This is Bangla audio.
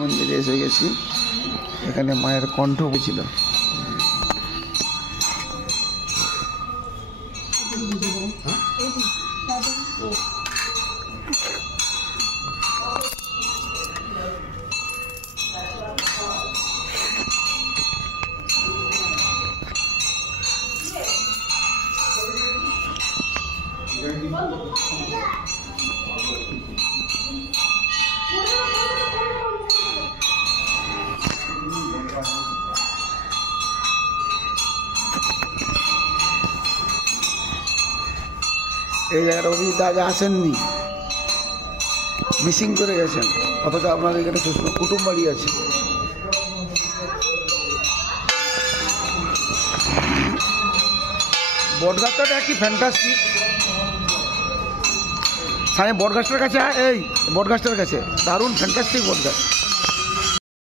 মন্দিরে এসে গেছি। এখানে মায়ের কণ্ঠ ছিল। এই জায়গাটা অভিজিৎ আগে আসেননি, মিসিং করে গেছেন, অথচ আপনাদের এখানে কুটুম বাড়ি আছে। বটগাছটা কি ফ্যান্টাস্টিক। সামনে বটগাছটার কাছে, এই বটগাছটার কাছে দারুণ ফ্যান্টাস্টিক বটগাছ।